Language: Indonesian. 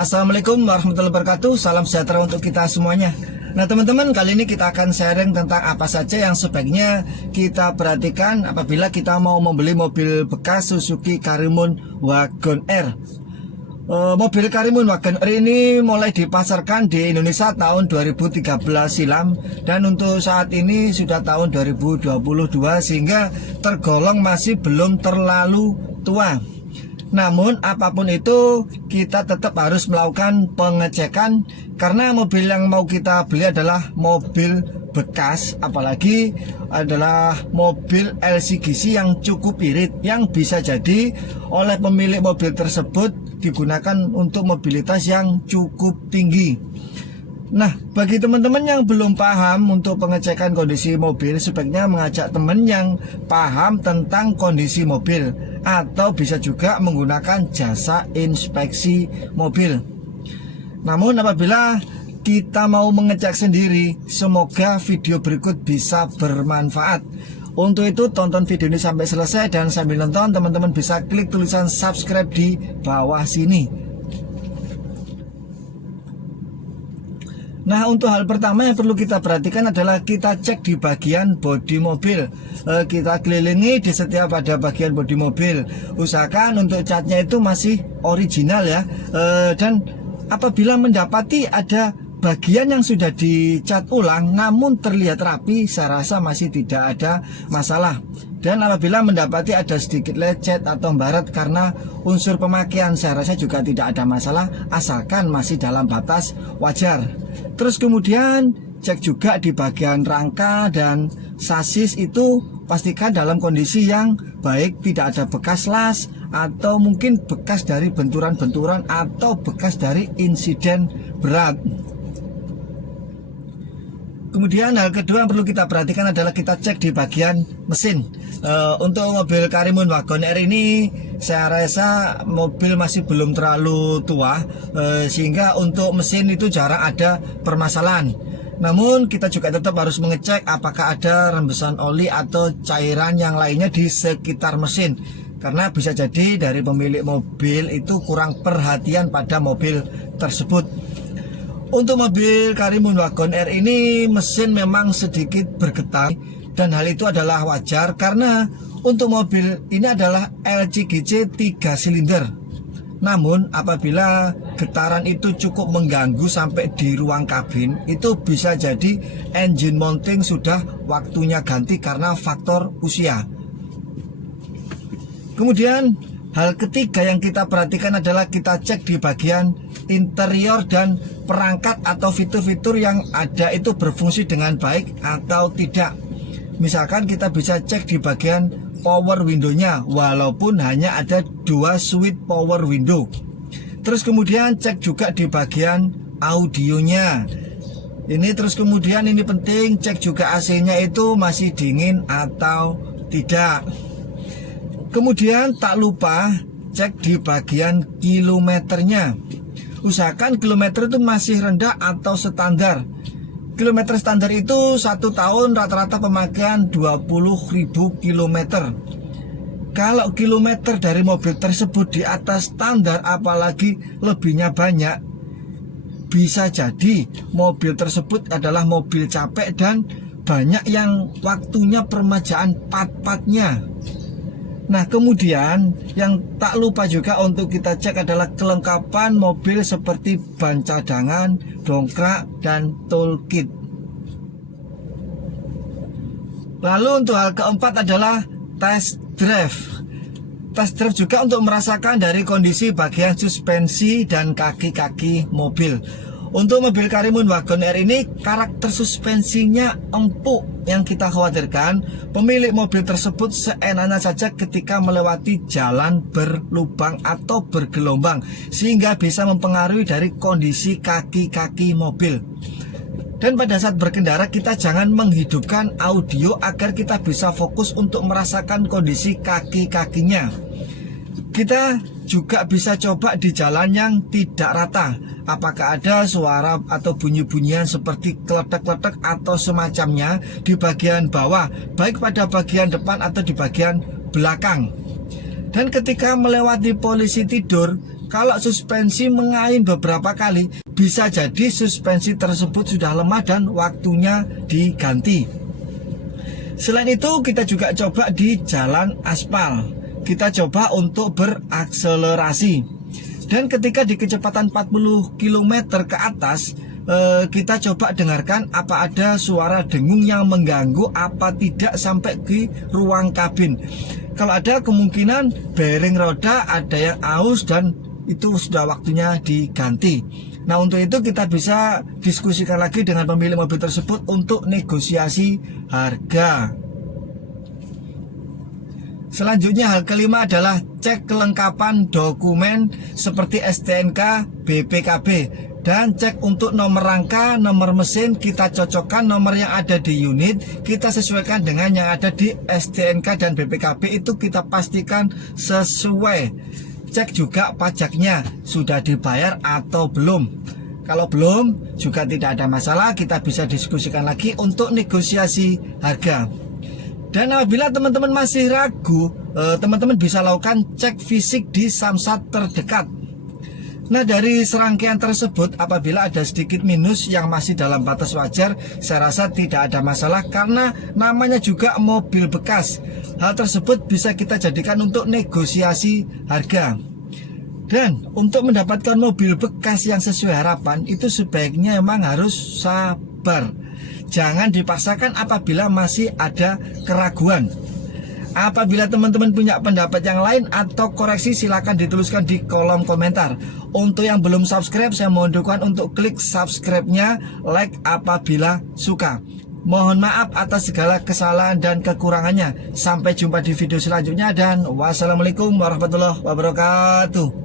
Assalamualaikum warahmatullahi wabarakatuh. Salam sejahtera untuk kita semuanya. Nah teman-teman, kali ini kita akan sharing tentang apa saja yang sebaiknya kita perhatikan apabila kita mau membeli mobil bekas Suzuki Karimun Wagon R. Mobil Karimun Wagon R ini mulai dipasarkan di Indonesia tahun 2013 silam, dan untuk saat ini sudah tahun 2022 sehingga tergolong masih belum terlalu tua. Namun apapun itu kita tetap harus melakukan pengecekan, karena mobil yang mau kita beli adalah mobil bekas, apalagi adalah mobil LCGC yang cukup irit, yang bisa jadi oleh pemilik mobil tersebut digunakan untuk mobilitas yang cukup tinggi. Nah, bagi teman-teman yang belum paham untuk pengecekan kondisi mobil, sebaiknya mengajak teman yang paham tentang kondisi mobil, atau bisa juga menggunakan jasa inspeksi mobil. Namun apabila kita mau mengecek sendiri, semoga video berikut bisa bermanfaat. Untuk itu tonton video ini sampai selesai, dan sambil nonton teman-teman bisa klik tulisan subscribe di bawah sini. Nah, untuk hal pertama yang perlu kita perhatikan adalah kita cek di bagian bodi mobil. Kita kelilingi di setiap ada bagian bodi mobil. Usahakan untuk catnya itu masih original ya. Dan apabila mendapati ada bagian yang sudah dicat ulang namun terlihat rapi, saya rasa masih tidak ada masalah. Dan apabila mendapati ada sedikit lecet atau baret karena unsur pemakaian, saya rasa juga tidak ada masalah, asalkan masih dalam batas wajar. Terus kemudian cek juga di bagian rangka dan sasis, itu pastikan dalam kondisi yang baik, tidak ada bekas las atau mungkin bekas dari benturan-benturan atau bekas dari insiden berat. Kemudian hal kedua yang perlu kita perhatikan adalah kita cek di bagian mesin. Untuk mobil Karimun Wagon R ini saya rasa mobil masih belum terlalu tua, sehingga untuk mesin itu jarang ada permasalahan. Namun kita juga tetap harus mengecek apakah ada rembesan oli atau cairan yang lainnya di sekitar mesin, karena bisa jadi dari pemilik mobil itu kurang perhatian pada mobil tersebut. Untuk mobil Karimun Wagon R ini mesin memang sedikit bergetar, dan hal itu adalah wajar karena untuk mobil ini adalah LCGC 3 silinder. Namun apabila getaran itu cukup mengganggu sampai di ruang kabin, itu bisa jadi engine mounting sudah waktunya ganti karena faktor usia. Kemudian hal ketiga yang kita perhatikan adalah kita cek di bagian interior dan perangkat atau fitur-fitur yang ada itu berfungsi dengan baik atau tidak. Misalkan kita bisa cek di bagian power window-nya, walaupun hanya ada 2 switch power window. Terus kemudian cek juga di bagian audionya. Ini terus kemudian ini penting, cek juga AC-nya itu masih dingin atau tidak. Kemudian tak lupa cek di bagian kilometernya. Usahakan kilometer itu masih rendah atau standar. Kilometer standar itu 1 tahun rata-rata pemakaian 20.000 km. Kalau kilometer dari mobil tersebut di atas standar, apalagi lebihnya banyak, bisa jadi mobil tersebut adalah mobil capek dan banyak yang waktunya permajaan part-partnya. Nah, kemudian yang tak lupa juga untuk kita cek adalah kelengkapan mobil seperti ban cadangan, dongkrak, dan toolkit. Lalu untuk hal keempat adalah test drive. Test drive juga untuk merasakan dari kondisi bagian suspensi dan kaki-kaki mobil. Untuk mobil Karimun Wagon R ini karakter suspensinya empuk, yang kita khawatirkan pemilik mobil tersebut seenaknya saja ketika melewati jalan berlubang atau bergelombang, sehingga bisa mempengaruhi dari kondisi kaki-kaki mobil. Dan pada saat berkendara kita jangan menghidupkan audio agar kita bisa fokus untuk merasakan kondisi kaki-kakinya. Kita juga bisa coba di jalan yang tidak rata, apakah ada suara atau bunyi-bunyian seperti kletek-kletek atau semacamnya di bagian bawah, baik pada bagian depan atau di bagian belakang. Dan ketika melewati polisi tidur, kalau suspensi mengain beberapa kali, bisa jadi suspensi tersebut sudah lemah dan waktunya diganti. Selain itu, kita juga coba di jalan aspal. Kita coba untuk berakselerasi. Dan ketika di kecepatan 40 km ke atas, kita coba dengarkan apa ada suara dengung yang mengganggu apa tidak sampai ke ruang kabin. Kalau ada, kemungkinan bearing roda ada yang aus dan itu sudah waktunya diganti. Nah, untuk itu kita bisa diskusikan lagi dengan pemilik mobil tersebut untuk negosiasi harga. Selanjutnya, hal kelima adalah cek kelengkapan dokumen seperti STNK, BPKB, dan cek untuk nomor rangka, nomor mesin. Kita cocokkan nomor yang ada di unit, kita sesuaikan dengan yang ada di STNK dan BPKB, itu kita pastikan sesuai. Cek juga pajaknya sudah dibayar atau belum. Kalau belum juga tidak ada masalah, kita bisa diskusikan lagi untuk negosiasi harga. Dan apabila teman-teman masih ragu, teman-teman bisa lakukan cek fisik di samsat terdekat. Nah, dari serangkaian tersebut, apabila ada sedikit minus yang masih dalam batas wajar, saya rasa tidak ada masalah karena namanya juga mobil bekas. Hal tersebut bisa kita jadikan untuk negosiasi harga. Dan untuk mendapatkan mobil bekas yang sesuai harapan, itu sebaiknya memang harus sabar. Jangan dipaksakan apabila masih ada keraguan. Apabila teman-teman punya pendapat yang lain atau koreksi, silakan dituliskan di kolom komentar. Untuk yang belum subscribe, saya mohon dukungan untuk klik subscribe-nya, like apabila suka. Mohon maaf atas segala kesalahan dan kekurangannya. Sampai jumpa di video selanjutnya dan wassalamualaikum warahmatullahi wabarakatuh.